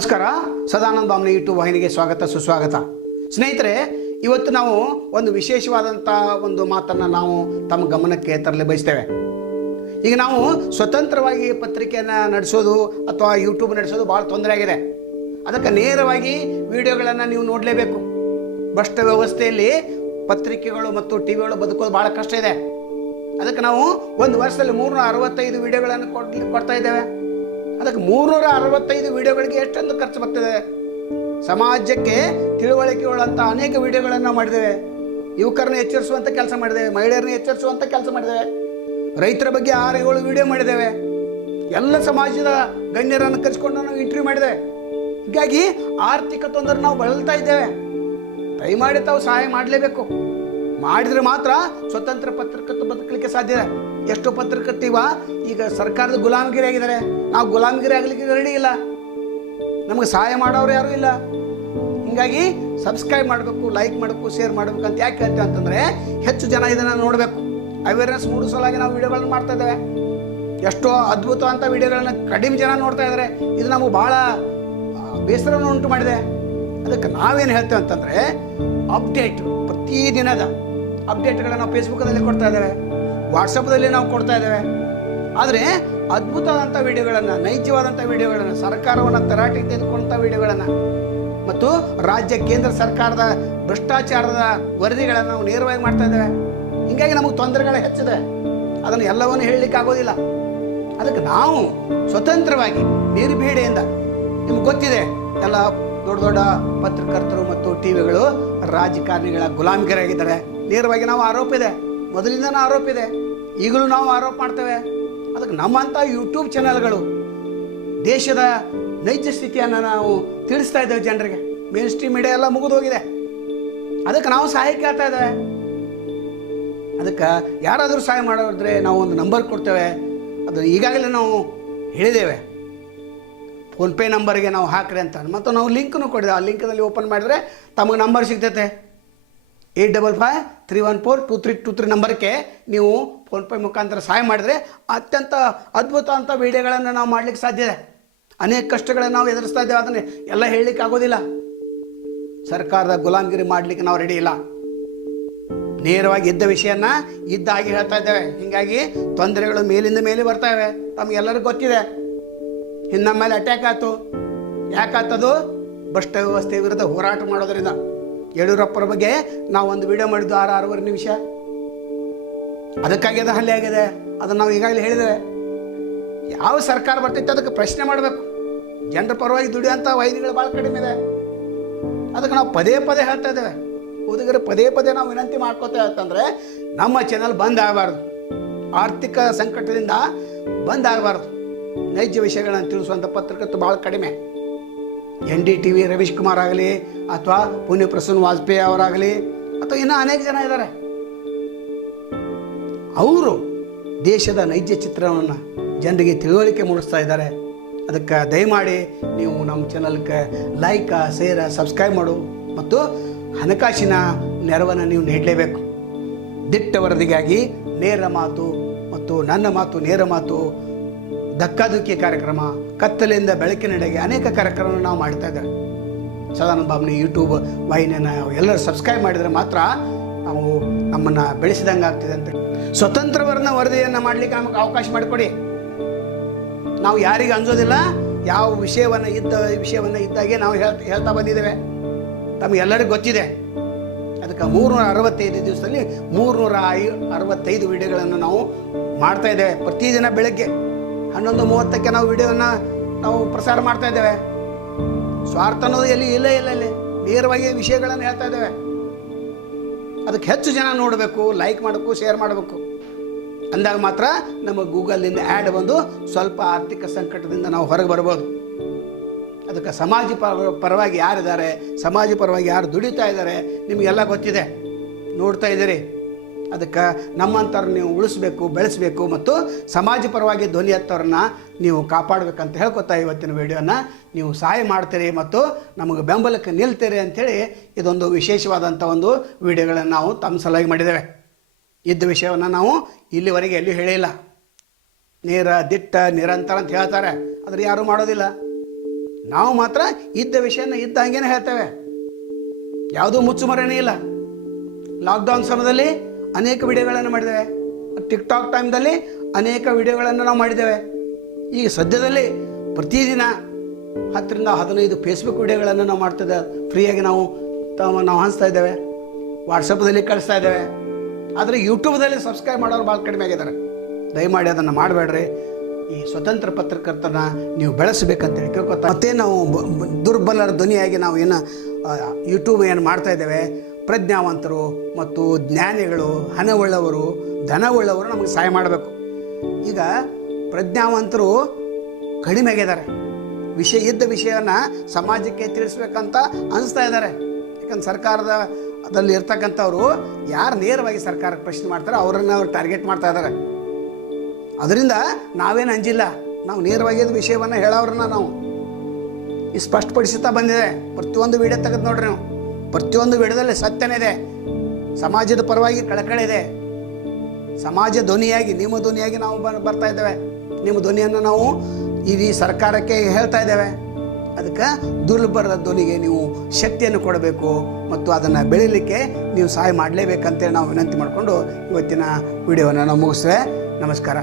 ನಮಸ್ಕಾರ. ಸದಾನಂದ ಬಾಮ್ನಿ ಯೂಟ್ಯೂಬ್ ವಾಹಿನಿಗೆ ಸ್ವಾಗತ ಸುಸ್ವಾಗತ. ಸ್ನೇಹಿತರೆ, ಇವತ್ತು ನಾವು ಒಂದು ವಿಶೇಷವಾದಂಥ ಒಂದು ಮಾತನ್ನು ನಾವು ತಮ್ಮ ಗಮನಕ್ಕೆ ತರಲು ಬಯಸ್ತೇವೆ. ಈಗ ನಾವು ಸ್ವತಂತ್ರವಾಗಿ ಪತ್ರಿಕೆಯನ್ನು ನಡೆಸೋದು ಅಥವಾ ಯೂಟ್ಯೂಬ್ ನಡೆಸೋದು ಭಾಳ ತೊಂದರೆ ಆಗಿದೆ. ಅದಕ್ಕೆ ನೇರವಾಗಿ ವಿಡಿಯೋಗಳನ್ನು ನೀವು ನೋಡಲೇಬೇಕು. ಭ್ರಷ್ಟ ವ್ಯವಸ್ಥೆಯಲ್ಲಿ ಪತ್ರಿಕೆಗಳು ಮತ್ತು ಟಿ ವಿಗಳು ಬದುಕೋದು ಭಾಳ ಕಷ್ಟ ಇದೆ. ಅದಕ್ಕೆ ನಾವು ಒಂದು ವರ್ಷದಲ್ಲಿ 365 ವಿಡಿಯೋಗಳನ್ನು ಕೊಡ್ತಾ ಇದ್ದೇವೆ. ಅದಕ್ಕೆ 365 ವಿಡಿಯೋಗಳಿಗೆ ಎಷ್ಟೊಂದು ಖರ್ಚು ಬರ್ತದೆ. ಸಮಾಜಕ್ಕೆ ತಿಳುವಳಿಕೆ ಉಳ್ಳಂಥ ಅನೇಕ ವಿಡಿಯೋಗಳನ್ನು ಮಾಡಿದ್ದೇವೆ. ಯುವಕರನ್ನ ಎಚ್ಚರಿಸುವಂಥ ಕೆಲಸ ಮಾಡಿದ್ದೇವೆ, ಮಹಿಳೆಯರನ್ನ ಎಚ್ಚರಿಸುವಂಥ ಕೆಲಸ ಮಾಡಿದ್ದೇವೆ, ರೈತರ ಬಗ್ಗೆ 6-7 ವಿಡಿಯೋ ಮಾಡಿದ್ದೇವೆ, ಎಲ್ಲ ಸಮಾಜದ ಗಣ್ಯರನ್ನು ಕರೆಸ್ಕೊಂಡು ನಾವು ಇಂಟರ್ವ್ಯೂ ಮಾಡಿದ್ದೇವೆ. ಹೀಗಾಗಿ ಆರ್ಥಿಕ ತೊಂದರೆ ನಾವು ಬಳಲ್ತಾ ಇದ್ದೇವೆ. ದಯಮಾಡಿ ತಾವು ಸಹಾಯ ಮಾಡಲೇಬೇಕು. ಮಾಡಿದರೆ ಮಾತ್ರ ಸ್ವತಂತ್ರ ಪತ್ರಕರ್ತರು ಬದುಕಲಿಕ್ಕೆ ಸಾಧ್ಯ ಇದೆ. ಎಷ್ಟು ಪತ್ರಕರ್ತೀವ ಈಗ ಸರ್ಕಾರದ ಗುಲಾಮಗಿರಿ ಆಗಿದ್ದಾರೆ. ನಾವು ಗುಲಾಮಗಿರಿ ಆಗಲಿಕ್ಕೆ ರೆಡಿ ಇಲ್ಲ. ನಮಗೆ ಸಹಾಯ ಮಾಡೋರು ಯಾರೂ ಇಲ್ಲ. ಹೀಗಾಗಿ ಸಬ್ಸ್ಕ್ರೈಬ್ ಮಾಡಬೇಕು, ಲೈಕ್ ಮಾಡಬೇಕು, ಶೇರ್ ಮಾಡಬೇಕು ಅಂತ ಯಾಕೆ ಹೇಳ್ತೇವೆ ಅಂತಂದರೆ, ಹೆಚ್ಚು ಜನ ಇದನ್ನು ನೋಡಬೇಕು. ಅವೇರ್ನೆಸ್ ಮೂಡಿಸೋಲಾಗಿ ನಾವು ವಿಡಿಯೋಗಳನ್ನ ಮಾಡ್ತಾ ಇದ್ದೇವೆ. ಎಷ್ಟೋ ಅದ್ಭುತವಂಥ ವಿಡಿಯೋಗಳನ್ನ ಕಡಿಮೆ ಜನ ನೋಡ್ತಾ ಇದ್ದಾರೆ. ಇದು ನಮಗೆ ಭಾಳ ಬೇಸರವನ್ನು ಉಂಟು ಮಾಡಿದೆ. ಅದಕ್ಕೆ ನಾವೇನು ಹೇಳ್ತೇವೆ ಅಂತಂದರೆ, ಅಪ್ಡೇಟ್ ಪ್ರತಿದಿನದ ಅಪ್ಡೇಟ್ಗಳನ್ನು ನಾವು ಫೇಸ್ಬುಕ್ಕಲ್ಲಿ ಕೊಡ್ತಾ ಇದ್ದೇವೆ, ವಾಟ್ಸಪ್ದಲ್ಲಿ ನಾವು ಕೊಡ್ತಾ ಇದ್ದೇವೆ. ಆದರೆ ಅದ್ಭುತವಾದಂಥ ವಿಡಿಯೋಗಳನ್ನು, ನೈಜವಾದಂಥ ವಿಡಿಯೋಗಳನ್ನು, ಸರ್ಕಾರವನ್ನು ತರಾಟೆಗೆ ತೆಗೆದುಕೊಂಡಂಥ ವಿಡಿಯೋಗಳನ್ನು ಮತ್ತು ರಾಜ್ಯ ಕೇಂದ್ರ ಸರ್ಕಾರದ ಭ್ರಷ್ಟಾಚಾರದ ವರದಿಗಳನ್ನು ನಾವು ನೇರವಾಗಿ ಮಾಡ್ತಾ ಇದ್ದೇವೆ. ಹೀಗಾಗಿ ನಮಗೆ ತೊಂದರೆಗಳು ಹೆಚ್ಚಿದೆ. ಅದನ್ನು ಎಲ್ಲವನ್ನೂ ಹೇಳಲಿಕ್ಕೆ ಆಗೋದಿಲ್ಲ. ಅದಕ್ಕೆ ನಾವು ಸ್ವತಂತ್ರವಾಗಿ ನಿರ್ಭೀಡೆಯಿಂದ, ನಿಮ್ಗೆ ಗೊತ್ತಿದೆ, ಎಲ್ಲ ದೊಡ್ಡ ದೊಡ್ಡ ಪತ್ರಕರ್ತರು ಮತ್ತು ಟಿ ವಿಗಳು ರಾಜಕಾರಣಿಗಳ ಗುಲಾಮಗಿರಾಗಿದ್ದಾರೆ. ನೇರವಾಗಿ ನಾವು ಆರೋಪ ಇದೆ, ಮೊದಲಿಂದನೂ ಆರೋಪ ಇದೆ, ಈಗಲೂ ನಾವು ಆರೋಪ ಮಾಡ್ತೇವೆ. ಅದಕ್ಕೆ ನಮ್ಮಂಥ ಯೂಟ್ಯೂಬ್ ಚಾನಲ್ಗಳು ದೇಶದ ನೈಜ ಸ್ಥಿತಿಯನ್ನು ನಾವು ತಿಳಿಸ್ತಾ ಇದ್ದೇವೆ ಜನರಿಗೆ. ಮೇನ್ ಸ್ಟ್ರೀಮ್ ಮೀಡಿಯಾ ಎಲ್ಲ ಮುಗಿದು ಹೋಗಿದೆ. ಅದಕ್ಕೆ ನಾವು ಸಹಾಯ ಕೇಳ್ತಾ ಇದ್ದೇವೆ. ಅದಕ್ಕೆ ಯಾರಾದರೂ ಸಹಾಯ ಮಾಡೋದ್ರೆ ನಾವು ಒಂದು ನಂಬರ್ ಕೊಡ್ತೇವೆ. ಅದು ಈಗಾಗಲೇ ನಾವು ಹೇಳಿದ್ದೇವೆ. ಫೋನ್ಪೇ ನಂಬರ್ಗೆ ನಾವು ಹಾಕ್ರಿ ಅಂತ. ಮತ್ತು ನಾವು ಲಿಂಕನ್ನು ಕೊಡಿದೆ. ಆ ಲಿಂಕ್ನಲ್ಲಿ ಓಪನ್ ಮಾಡಿದರೆ ತಮಗೆ ನಂಬರ್ ಸಿಗ್ತೈತೆ. 8553142323 ನಂಬರ್ಗೆ ನೀವು ಫೋನ್ಪೇ ಮುಖಾಂತರ ಸಹಾಯ ಮಾಡಿದರೆ ಅತ್ಯಂತ ಅದ್ಭುತ ಅಂತ ವಿಡಿಯೋಗಳನ್ನು ನಾವು ಮಾಡಲಿಕ್ಕೆ ಸಾಧ್ಯ ಇದೆ. ಅನೇಕ ಕಷ್ಟಗಳನ್ನು ನಾವು ಎದುರಿಸ್ತಾ ಇದ್ದೇವೆ. ಅದನ್ನೇ ಎಲ್ಲ ಹೇಳಲಿಕ್ಕೆ ಆಗೋದಿಲ್ಲ. ಸರ್ಕಾರದ ಗುಲಾಮಗಿರಿ ಮಾಡಲಿಕ್ಕೆ ನಾವು ರೆಡಿ ಇಲ್ಲ. ನೇರವಾಗಿ ಇದ್ದ ವಿಷಯನ ಇದ್ದ ಹಾಗೆ ಹೇಳ್ತಾ ಇದ್ದೇವೆ. ಹೀಗಾಗಿ ತೊಂದರೆಗಳು ಮೇಲಿಂದ ಮೇಲೆ ಬರ್ತಾವೆ. ತಮಗೆಲ್ಲರಿಗೂ ಗೊತ್ತಿದೆ. ಇನ್ನು ನಮ್ಮ ಮೇಲೆ ಅಟ್ಯಾಕ್ ಆಯಿತು. ಯಾಕಾಗ್ತದು? ಭ್ರಷ್ಟ ವ್ಯವಸ್ಥೆ ವಿರುದ್ಧ ಹೋರಾಟ ಮಾಡೋದ್ರಿಂದ. ಯಡಿಯೂರಪ್ಪರ ಬಗ್ಗೆ ನಾವು ಒಂದು ವಿಡಿಯೋ ಮಾಡಿದ್ದು 6-6.5 ನಿಮಿಷ. ಅದಕ್ಕಾಗಿ ಅದು ಹಲ್ಲೆ ಆಗಿದೆ. ಅದನ್ನು ನಾವು ಈಗಾಗಲೇ ಹೇಳಿದ್ದೇವೆ. ಯಾವ ಸರ್ಕಾರ ಬರ್ತೈತೆ ಅದಕ್ಕೆ ಪ್ರಶ್ನೆ ಮಾಡಬೇಕು. ಜನರ ಪರವಾಗಿ ದುಡಿಯೋಂಥ ವಾಹಿನಿಗಳು ಭಾಳ ಕಡಿಮೆ ಇದೆ. ಅದಕ್ಕೆ ನಾವು ಪದೇ ಪದೇ ಹೇಳ್ತಾ ಇದ್ದೇವೆ. ಓದುಗರು ಪದೇ ಪದೇ ನಾವು ವಿನಂತಿ ಮಾಡ್ಕೋತೇವೆ ಅಂತಂದರೆ, ನಮ್ಮ ಚಾನಲ್ ಬಂದ್ ಆಗಬಾರ್ದು. ಆರ್ಥಿಕ ಸಂಕಟದಿಂದ ಬಂದ್ ಆಗಬಾರ್ದು. ನೈಜ ವಿಷಯಗಳನ್ನು ತಿಳಿಸುವಂಥ ಪತ್ರಕರ್ತರು ಭಾಳ ಕಡಿಮೆ. NDTV ರವೀಶ್ ಕುಮಾರ್ ಆಗಲಿ, ಅಥವಾ ಪುಣ್ಯ ಪ್ರಸನ್ನ ವಾಜಪೇಯಿ ಅವರಾಗಲಿ, ಅಥವಾ ಇನ್ನೂ ಅನೇಕ ಜನ ಇದ್ದಾರೆ. ಅವರು ದೇಶದ ನೈಜ ಚಿತ್ರವನ್ನು ಜನರಿಗೆ ತಿಳುವಳಿಕೆ ಮೂಡಿಸ್ತಾ ಇದ್ದಾರೆ. ಅದಕ್ಕೆ ದಯಮಾಡಿ ನೀವು ನಮ್ಮ ಚಾನಲ್ಗೆ ಲೈಕ್, ಶೇರ್, ಸಬ್ಸ್ಕ್ರೈಬ್ ಮಾಡು ಮತ್ತು ಹಣಕಾಸಿನ ನೆರವನ್ನು ನೀವು ನೀಡಲೇಬೇಕು. ದಿಟ್ಟ ವರದಿಗಾಗಿ ನೇರ ಮಾತು ಮತ್ತು ನನ್ನ ಮಾತು ನೇರ ಮಾತು, ಧಕ್ಕಾಧುಕ್ಕಿ ಕಾರ್ಯಕ್ರಮ, ಕತ್ತಲೆಯಿಂದ ಬೆಳಕಿನೆಡೆಗೆ ಅನೇಕ ಕಾರ್ಯಕ್ರಮವನ್ನು ನಾವು ಮಾಡ್ತಾ ಇದ್ದೇವೆ. ಸದಾನಂದ ಬಾಮ್ನಿ ಯೂಟ್ಯೂಬ್ ವಾಹಿನಿಯನ್ನು ಎಲ್ಲರೂ ಸಬ್ಸ್ಕ್ರೈಬ್ ಮಾಡಿದರೆ ಮಾತ್ರ ನಾವು ನಮ್ಮನ್ನು ಬೆಳೆಸಿದಂಗೆ ಆಗ್ತಿದೆ ಅಂತ. ಸ್ವತಂತ್ರವರ್ಣ ವರದಿಯನ್ನು ಮಾಡಲಿಕ್ಕೆ ನಮಗೆ ಅವಕಾಶ ಮಾಡಿಕೊಡಿ. ನಾವು ಯಾರಿಗೆ ಅಂಜೋದಿಲ್ಲ. ಯಾವ ವಿಷಯವನ್ನು ಇದ್ದಾಗೆ ನಾವು ಹೇಳ್ತಾ ಬಂದಿದ್ದೇವೆ. ತಮಗೆಲ್ಲರಿಗೂ ಗೊತ್ತಿದೆ. ಅದಕ್ಕೆ 365 ದಿವಸದಲ್ಲಿ 365 ವಿಡಿಯೋಗಳನ್ನು ನಾವು ಮಾಡ್ತಾ ಇದ್ದೇವೆ. ಪ್ರತಿದಿನ ಬೆಳಗ್ಗೆ 11:30ಕ್ಕೆ ನಾವು ವಿಡಿಯೋವನ್ನು ನಾವು ಪ್ರಸಾರ ಮಾಡ್ತಾ ಇದ್ದೇವೆ. ಸ್ವಾರ್ಥ ಅನ್ನೋದು ಎಲ್ಲಿ ಇಲ್ಲ. ನೇರವಾಗಿ ವಿಷಯಗಳನ್ನು ಹೇಳ್ತಾ ಇದ್ದೇವೆ. ಅದಕ್ಕೆ ಹೆಚ್ಚು ಜನ ನೋಡಬೇಕು, ಲೈಕ್ ಮಾಡಬೇಕು, ಶೇರ್ ಮಾಡಬೇಕು. ಅಂದಾಗ ಮಾತ್ರ ನಮ್ಮ ಗೂಗಲ್ನಿಂದ ಆ್ಯಡ್ ಬಂದು ಸ್ವಲ್ಪ ಆರ್ಥಿಕ ಸಂಕಟದಿಂದ ನಾವು ಹೊರಗೆ ಬರ್ಬೋದು. ಅದಕ್ಕೆ ಸಮಾಜ ಪರವಾಗಿ ಯಾರಿದ್ದಾರೆ, ಸಮಾಜ ಪರವಾಗಿ ಯಾರು ದುಡಿತಾ ಇದ್ದಾರೆ ನಿಮಗೆಲ್ಲ ಗೊತ್ತಿದೆ, ನೋಡ್ತಾ ಇದ್ದೀರಿ. ಅದಕ್ಕೆ ನಮ್ಮಂಥವ್ರನ್ನ ನೀವು ಉಳಿಸ್ಬೇಕು, ಬೆಳೆಸಬೇಕು ಮತ್ತು ಸಮಾಜ ಪರವಾಗಿ ಧ್ವನಿ ಎತ್ತವ್ರನ್ನ ನೀವು ಕಾಪಾಡಬೇಕಂತ ಹೇಳ್ಕೊತಾ ಇವತ್ತಿನ ವಿಡಿಯೋನ ನೀವು ಸಹಾಯ ಮಾಡ್ತೀರಿ ಮತ್ತು ನಮಗೆ ಬೆಂಬಲಕ್ಕೆ ನಿಲ್ತೀರಿ ಅಂಥೇಳಿ ಇದೊಂದು ವಿಶೇಷವಾದಂಥ ಒಂದು ವಿಡಿಯೋಗಳನ್ನು ನಾವು ತಮ್ಮ ಸಲುವಾಗಿ ಮಾಡಿದ್ದೇವೆ. ಇದ್ದ ವಿಷಯವನ್ನು ನಾವು ಇಲ್ಲಿವರೆಗೆ ಎಲ್ಲಿಯೂ ಹೇಳಿಲ್ಲ. ನೇರ, ದಿಟ್ಟ, ನಿರಂತರ ಅಂತ ಹೇಳ್ತಾರೆ. ಆದರೆ ಯಾರೂ ಮಾಡೋದಿಲ್ಲ. ನಾವು ಮಾತ್ರ ಇದ್ದ ವಿಷಯನ ಇದ್ದ ಹಾಗೇನೆ ಹೇಳ್ತೇವೆ, ಯಾವುದೂ ಮುಚ್ಚುಮರೆನೇ ಇಲ್ಲ. ಲಾಕ್ಡೌನ್ ಸಮಯದಲ್ಲಿ ಅನೇಕ ವಿಡಿಯೋಗಳನ್ನು ಮಾಡಿದ್ದೇವೆ, ಟಿಕ್ಟಾಕ್ ಟೈಮ್ದಲ್ಲಿ ಅನೇಕ ವಿಡಿಯೋಗಳನ್ನು ನಾವು ಮಾಡಿದ್ದೇವೆ. ಈಗ ಸದ್ಯದಲ್ಲಿ ಪ್ರತಿದಿನ 10 ರಿಂದ 15 ಫೇಸ್ಬುಕ್ ವಿಡಿಯೋಗಳನ್ನು ನಾವು ಮಾಡ್ತಿದ್ದೇವೆ. ಫ್ರೀಯಾಗಿ ನಾವು ಹಂಚ್ತಾ ಇದ್ದೇವೆ, ವಾಟ್ಸಪ್ದಲ್ಲಿ ಕಳಿಸ್ತಾ ಇದ್ದೇವೆ. ಆದರೆ ಯೂಟ್ಯೂಬ್ದಲ್ಲಿ ಸಬ್ಸ್ಕ್ರೈಬ್ ಮಾಡೋರು ಭಾಳ ಕಡಿಮೆ ಆಗಿದ್ದಾರೆ. ದಯಮಾಡಿ ಅದನ್ನು ಮಾಡಬೇಡ್ರಿ. ಈ ಸ್ವತಂತ್ರ ಪತ್ರಕರ್ತನ ನೀವು ಬೆಳೆಸಬೇಕಂತೇಳಿ ಕೇಳ್ಕೊತಾ, ಮತ್ತೆ ನಾವು ದುರ್ಬಲರ ಧ್ವನಿಯಾಗಿ ನಾವು ಏನು ಯೂಟ್ಯೂಬ್ ಏನು ಮಾಡ್ತಾ ಇದ್ದೇವೆ, ಪ್ರಜ್ಞಾವಂತರು ಮತ್ತು ಜ್ಞಾನಿಗಳು, ಹಣವುಳ್ಳವರು, ಧನವುಳ್ಳವರು ನಮಗೆ ಸಹಾಯ ಮಾಡಬೇಕು. ಈಗ ಪ್ರಜ್ಞಾವಂತರು ಕಡಿಮೆ ಆಗಿದ್ದಾರೆ, ಇದ್ದ ವಿಷಯವನ್ನು ಸಮಾಜಕ್ಕೆ ತಿಳಿಸ್ಬೇಕಂತ ಅನಿಸ್ತಾ ಇದ್ದಾರೆ. ಯಾಕಂದ್ರೆ ಸರ್ಕಾರದಲ್ಲಿ ಇರ್ತಕ್ಕಂಥವ್ರು ಯಾರು ನೇರವಾಗಿ ಸರ್ಕಾರಕ್ಕೆ ಪ್ರಶ್ನೆ ಮಾಡ್ತಾರೆ ಅವರನ್ನು ಅವ್ರು ಟಾರ್ಗೆಟ್ ಮಾಡ್ತಾ ಇದ್ದಾರೆ. ಅದರಿಂದ ನಾವೇನು ಅಂಜಿಲ್ಲ, ನಾವು ನೇರವಾಗಿ ವಿಷಯವನ್ನು ಹೇಳೋರನ್ನ ನಾವು ಈ ಸ್ಪಷ್ಟಪಡಿಸುತ್ತಾ ಬಂದಿದೆ. ಪ್ರತಿಯೊಂದು ವಿಡಿಯೋ ತೆಗೆದು ನೋಡ್ರಿ, ನಾವು ಪ್ರತಿಯೊಂದು ವಿಡಿಯೋದಲ್ಲಿ ಸತ್ಯನೇ ಇದೆ, ಸಮಾಜದ ಪರವಾಗಿ ಕಳಕಳಿ ಇದೆ. ಸಮಾಜ ಧ್ವನಿಯಾಗಿ, ನಿಮ್ಮ ಧ್ವನಿಯಾಗಿ ನಾವು ಬರ್ತಾ ಇದ್ದೇವೆ. ನಿಮ್ಮ ಧ್ವನಿಯನ್ನು ನಾವು ಇಡೀ ಸರ್ಕಾರಕ್ಕೆ ಹೇಳ್ತಾ ಇದ್ದೇವೆ. ಅದಕ್ಕೆ ದುರ್ಬಲರ ಧ್ವನಿಗೆ ನೀವು ಶಕ್ತಿಯನ್ನು ಕೊಡಬೇಕು ಮತ್ತು ಅದನ್ನು ಬೆಳೀಲಿಕ್ಕೆ ನೀವು ಸಹಾಯ ಮಾಡಲೇಬೇಕಂತೇಳಿ ನಾವು ವಿನಂತಿ ಮಾಡಿಕೊಂಡು ಇವತ್ತಿನ ವಿಡಿಯೋವನ್ನು ನಾವು ಮುಗಿಸ್ತೇವೆ. ನಮಸ್ಕಾರ.